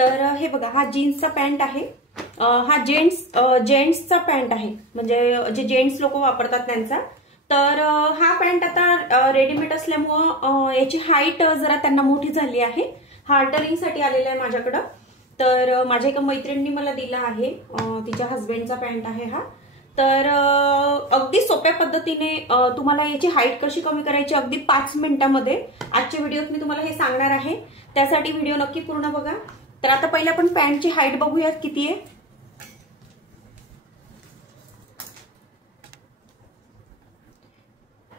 तर हे बघा, हा जीन्सचा पॅन्ट आहे, हा जेंट्सचा पॅन्ट आहे, म्हणजे जे जेंट्स लोक वापरतात त्यांचा। तर हा पॅन्ट आता रेडीमेड असल्यामुळं याची हाईट जरा त्यांना मोठी झाली आहे, हा अल्टरिंगसाठी आलेला आहे माझ्याकडं। तर माझ्या एका मैत्रिणींनी मला दिला आहे, तिच्या हस्बंडचा पॅन्ट आहे हा। तर अगदी सोप्या पद्धतीने तुम्हाला याची हाईट कशी कमी करायची अगदी 5 मिनिटांमध्ये आजच्या व्हिडिओत मी तुम्हाला हे सांगणार आहे, त्यासाठी व्हिडिओ नक्की पूर्ण बघा। तर आता पहिले आपण पॅन्टची हाईट बघूयात किती आहे।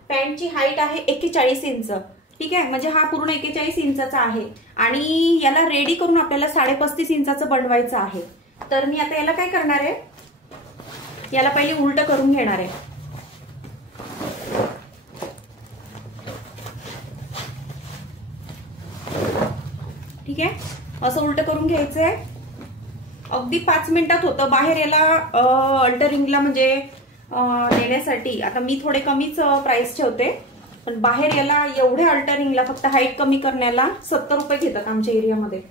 पॅन्टची हाईट आहे 41 इंच, ठीक आहे, म्हणजे हा पूर्ण 41 इंचाचा आहे आणि याला रेडी करून आपल्याला 35.5 इंचाचं बनवायचं आहे। तर मी आता याला काय करणार आहे, याला पहिले उलट करून घेणार आहे। ठीक आहे, असं उलट करून घ्यायचंय। अगदी 5 मिनिटात होतं बाहेर याला अल्टरिंगला म्हणजे देण्यासाठी। आता मी थोडे कमीच प्राइस ठेवते, पण बाहेर याला एवढ्या अल्टरिंगला फक्त हाईट कमी करण्याला 70 रुपये घेतात आमच्या एरियामध्ये।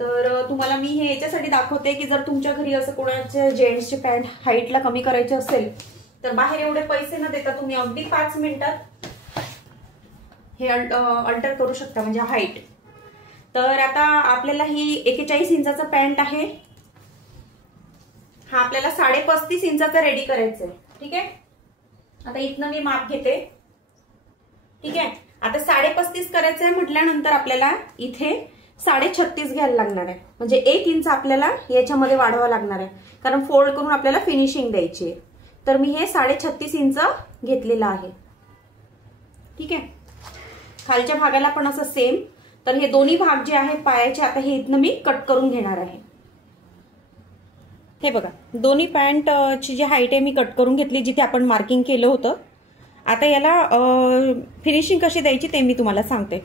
तर तुम्हाला मी हे याच्यासाठी दाखवते की जर तुमच्या घरी असं कोणाच्या जेंट्सचे पॅन्ट हाईटला कमी करायचे असेल तर बाहेर एवढे पैसे न देता तुम्ही अगदी 5 मिनिटात हे अल्टर करू शकता, म्हणजे हाईट। तर आता आपल्याला ही 41 इंचाचा पॅन्ट आहे, हा आपल्याला 35.5 इंचाचा रेडी करायचा आहे। ठीक आहे, आता इथनं मी माप घेते। ठीक आहे, आता 35.5 करायचं आहे म्हटल्यानंतर आपल्याला इथे 36.5 घ्यायला लागणार आहे, म्हणजे 1 इंच आपल्याला याच्यामध्ये वाढवावं लागणार आहे, कारण फोल्ड करून आपल्याला फिनिशिंग द्यायची आहे। तर मी हे 36.5 इंच घेतलेलं आहे। ठीक आहे, खालच्या भागाला पण असं सेम। तर हे दोन्ही भाग जे आहेत पायाचे, आता हे इथनं मी कट करून घेणार आहे। हे बघा, दोन्ही पॅन्टची जी हाईट आहे मी कट करून घेतली जिथे आपण मार्किंग केलं होतं। आता याला फिनिशिंग कशी द्यायची ते मी तुम्हाला सांगते।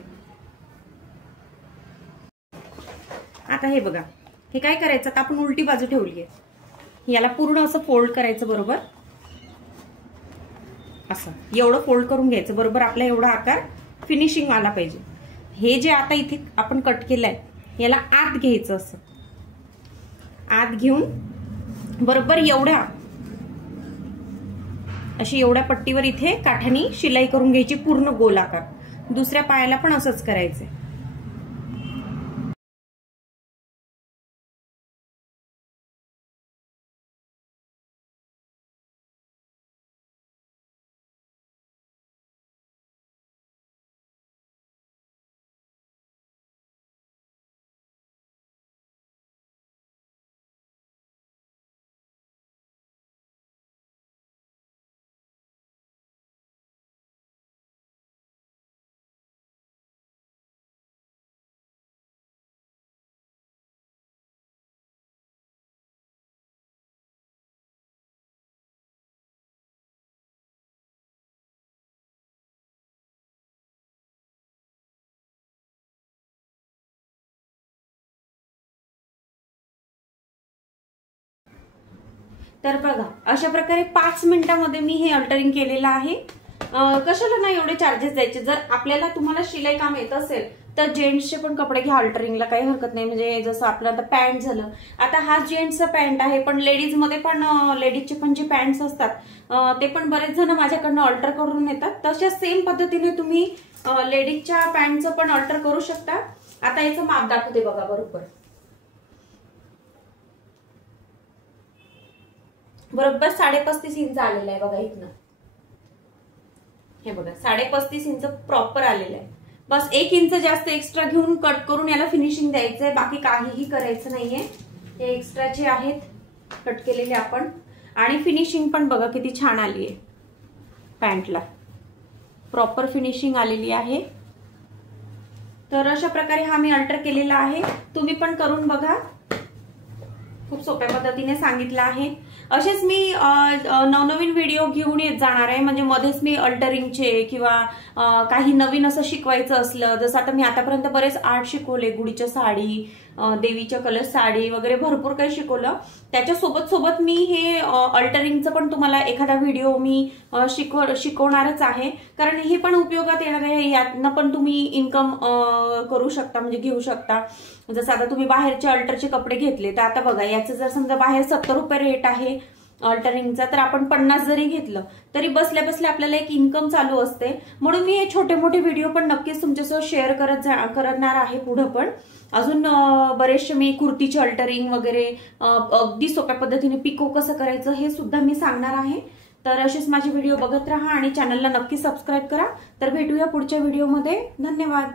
आता हे बघा, हे काय करायचं, आता आपण उलटी बाजू ठेवली आहे, याला पूर्ण असं फोल्ड करायचं, बरोबर असं एवढं फोल्ड करून घ्यायचं, बरोबर आपला एवढा आकार फिनिशिंग आला पाहिजे। हे जे आता इथे आपण कट केलंय याला आत घ्यायचं, असं आत घेऊन बरोबर एवढ्या पट्टीवर इथे काठानी शिलाई करून घ्यायची पूर्ण गोल आकार। दुसऱ्या पायाला पण असंच करायचंय। तर बघा, अशा प्रकारे 5 मिनिटांमध्ये मी हे अल्टरिंग केलेलं आहे। कशाला नाही एवढे चार्जेस द्यायचे, जर आपल्याला तुम्हाला शिलाई काम येत असेल तर जेंट्सचे पण कपडे घ्या अल्टरिंगला, काही हरकत नाही। म्हणजे जसं आपलं आता पॅन्ट झालं, आता हा जेंट्सचा पॅन्ट आहे, पण लेडीज मध्ये पण लेडीजचे पण जे पॅन्ट्स असतात ते पण बरेच जण माझ्याकडनं अल्टर करून येतात। तशाच सेम पद्धतीने तुम्ही लेडीजच्या पॅन्टचं पण अल्टर करू शकता। आता याचं माप दाखवते बघा, बरोबर 35.5 इंच आलेलं आहे बघा इथनं। हे बघा 35.5 इंच प्रॉपर आलेलं आहे। बस 1 इंच जास्त एक्स्ट्रा घेऊन कट करून याला फिनिशिंग द्यायचंय, बाकी काहीही करायचं नाहीये। हे एक्स्ट्राचे आहेत कट केलेले आपण, आणि फिनिशिंग पण बघा किती छान आली आहे, पॅन्टला प्रॉपर फिनिशिंग आलेली आहे। तर अशा प्रकारे हा मी अल्टर केलेला आहे, तुम्ही पण करून बघा। खूप सोप्या पद्धतीने सांगितलं आहे। असेच मी नवनवीन व्हिडिओ घेऊन येत जाणार आहे, म्हणजे मध्येच मी अल्टरिंगचे किंवा काही नवीन असं शिकवायचं असलं, जसं आता मी आतापर्यंत बरेच आर्ट शिकवले, गुढीच्या साडी, देवीच्या कलर साडी वगैरे भरपूर काही शिकवलं. त्याच्या सोबत मी हे अल्टरिंगचं पण तुम्हाला एखादा व्हिडिओ मी शिकवणारच आहे, कारण हे पण उपयोगात येणार आहे. यातनं पण तुम्ही इन्कम करू शकता, म्हणजे घेऊ शकता. जसं आता तुम्ही बाहेरचे अल्टरचे कपडे घेतले तर आता बघा, याचं जर समजा बाहेर 70 रुपये रेट आहे अल्टरिंगचा, तर आपण 50 जरी घेतलं तरी बसल्या बसल्या आपल्याला एक इन्कम चालू असते. म्हणून मी हे छोटे मोठे व्हिडिओ पण नक्कीच तुमच्यासोबत शेअर करणार आहे पुढे पण. अजून बरेचसे मी कुर्तीचे अल्टरिंग वगैरे अगदी सोप्या पद्धतीने पिको कसं करायचं हे सुद्धा मी सांगणार आहे. तर असेच माझे व्हिडिओ बघत राहा आणि चॅनलला नक्की सबस्क्राईब करा. तर भेटूया पुढच्या व्हिडिओमध्ये. धन्यवाद.